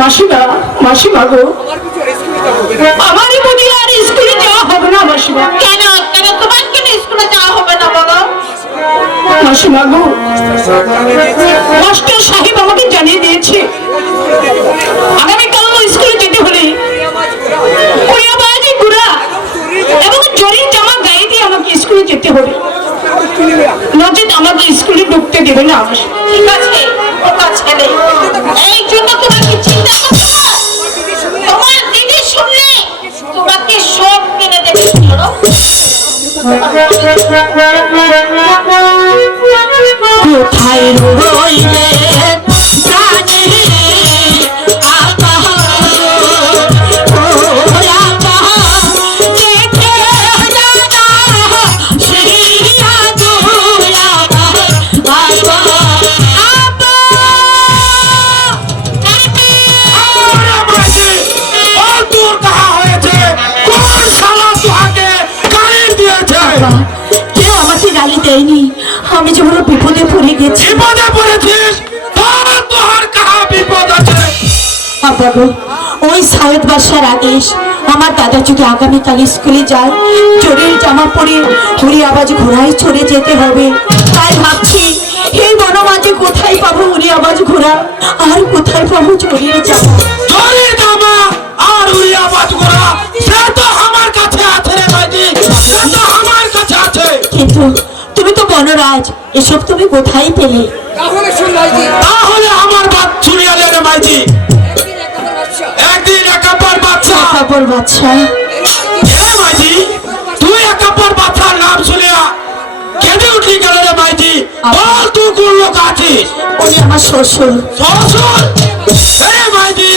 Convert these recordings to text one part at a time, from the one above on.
মাসিমা মাসিমা গো আমারই বুঝি আর স্কুলে যাওয়া হবে না মাসিমা। কেন কেন তোমার কেন স্কুলে যাওয়া হবে না বলো? মাসিমা গো মাস্টার সাহেব আমাকে জানিয়ে দিয়েছে আগামীকাল স্কুলে যেতে হলে ঘোড়া এবং জরির জামা গায়ে দিয়ে আমাকে স্কুলে যেতে হবে, নচেত আমাকে স্কুলে ঢুকতে দেবে না। ঠিক আছে ওটা ছেলে, এই জন্য তোমাকে চিন্তা করতে হয়। তোমার দিদি শুনলে তোমাকে সব কিনে দেবে। কোথায় রইলে কেউ আমাকে গালি দেয়নি, আমি যে বড় বিপদে পড়ে গেছি। বিপদে পড়েছিস? তোর কাহা বিপদ আছে? ওই সাহেব বাসার আদেশ আমার দাদা যদি আগামীকাল স্কুলে যায় চোরের জামা পরে হরি আওয়াজ ঘোড়ায় চড়ে যেতে হবে। তাই ভাবছি এই বনমাঝে কোথায় পাবো হরি আওয়াজ ঘোড়া আর কোথায় পাবো চোরের জামা। চোরের জামা আর হরি আওয়াজ ঘোড়া সে তো আমার কাছে আছে রে ভাইজি, সে তো আমার কাছে আছে। কিন্তু তুমি তো বনরাজ, এসব তুমি কোথায় পেলে? তাহলে শুন ভাইজি, তাহলে আমার বাপ চুরিয়া রে ভাইজি। একদিন একাপর বাচ্চা এ ভাইজি, তুই একাপর বাচ্চার নাম শুনিয়া কেঁদে উঠলি গেল রে ভাইজি। বল তুই কোন লোক আছিস? উনি আমার শ্বশুর। শ্বশুর? হে ভাইজি,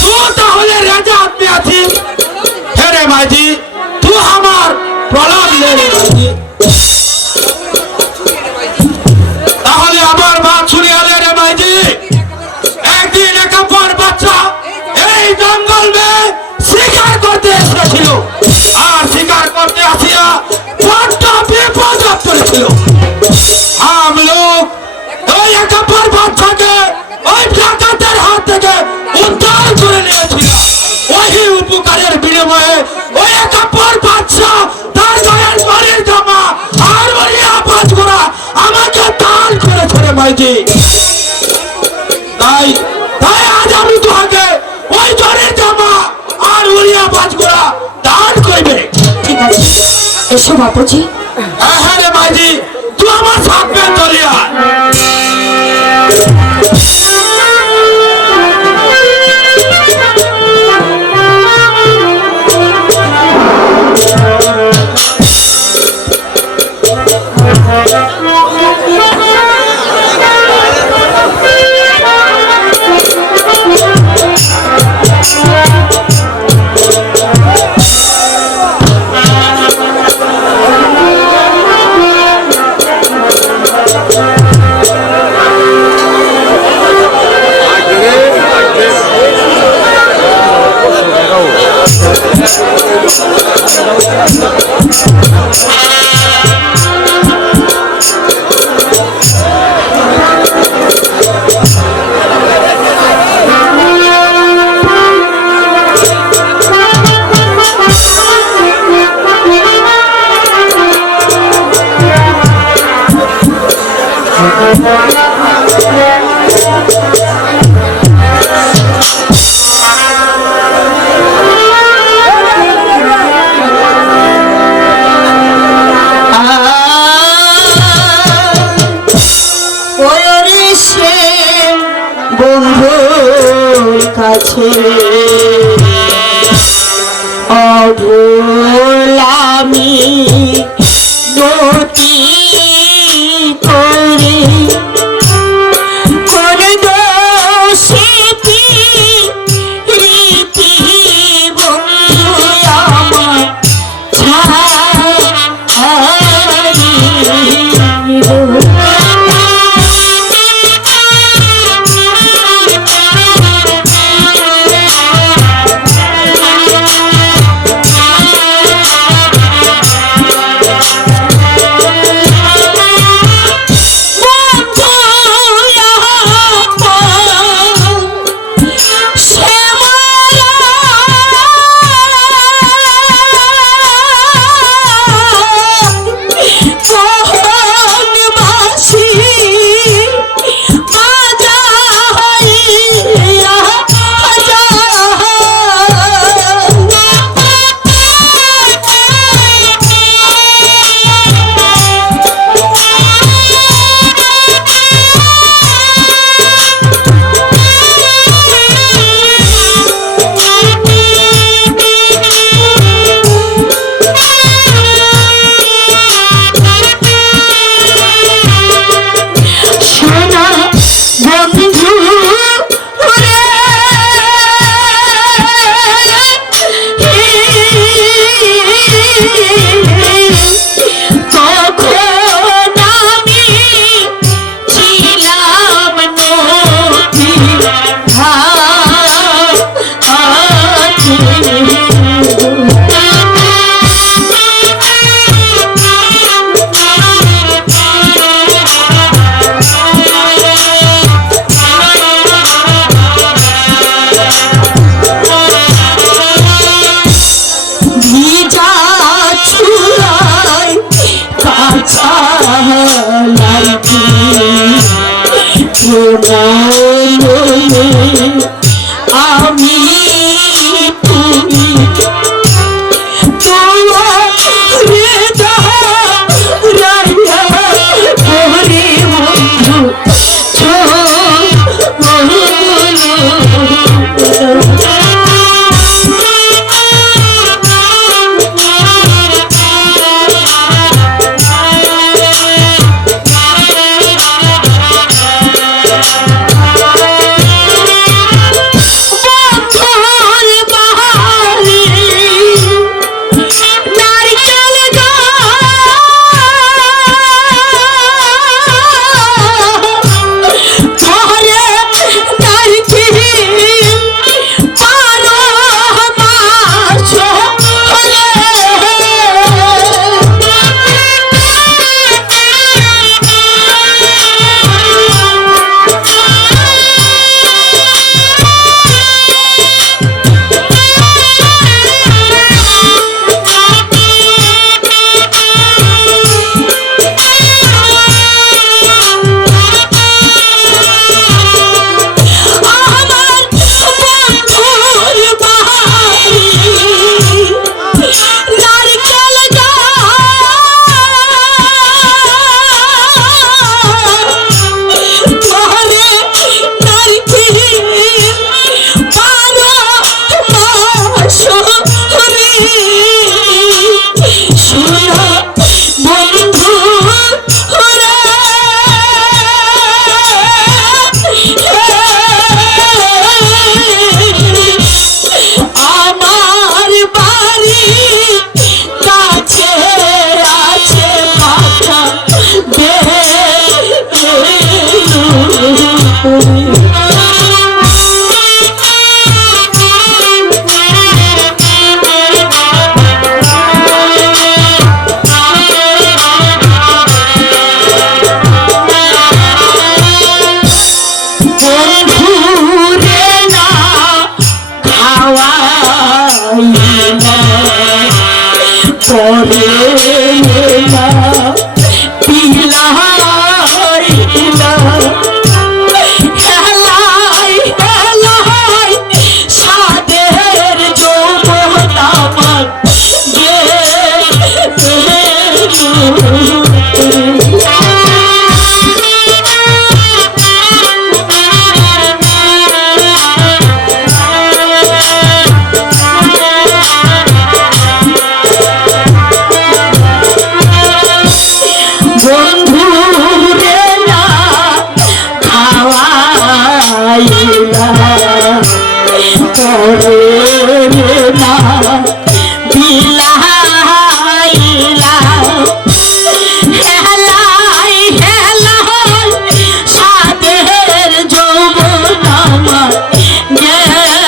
তুই তাহলে রাজা আপনি আছিস? হে রে ভাইজি, তুই আমার প্রলাপ লে রে ভাইজি। তাহলে আমার বাপ শুনিয়া রে ভাইজি, একদিন একাপর বাচ্চা এই জঙ্গল মে শিকার করতে এসেছিল, আর শিকার করতে আসিয়া বড্ড বিপদ করেছিল। हम लोग মাইজি। তাই তাই আজ আমি তোমাকে ওই জরের জামা আর উড়িয়া বাজগুলা দান করবে। ঠিক আছে, এসো বাপুজি। হ্যাঁ রে মাইজি, তুই আমার সাথে চলে আয়। ওরে সে বন্ধুর কাছে অভুলামি নতি করে কোন দোষে রীতি বন্ধু আমার ছাড়িল। আইলা করে রে না বিলাইলা হেলাই হেলাই সাদের যৌবন আমার গেল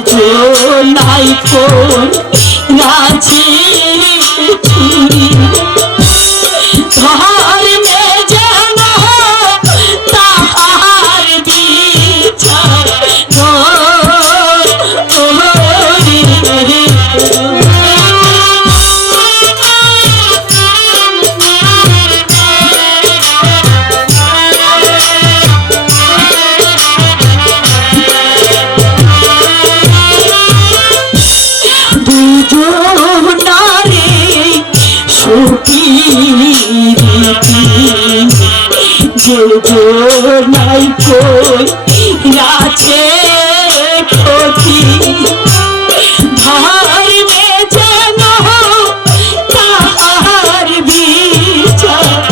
রে নাই কোন রাজি ছুরি ধর্মে যেন তাহার বিচার যে নাই কই আছে ক্ষতি ধর্মে যেন তাহার বিচার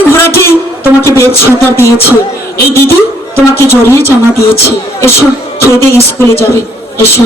ওই ঘোড়াটি তোমাকে বেদ সাঁতার দিয়েছে, এই দিদি তোমাকে জড়িয়ে জামা দিয়েছে। এসো, খেয়ে দিয়ে স্কুলে যাবে, এসো।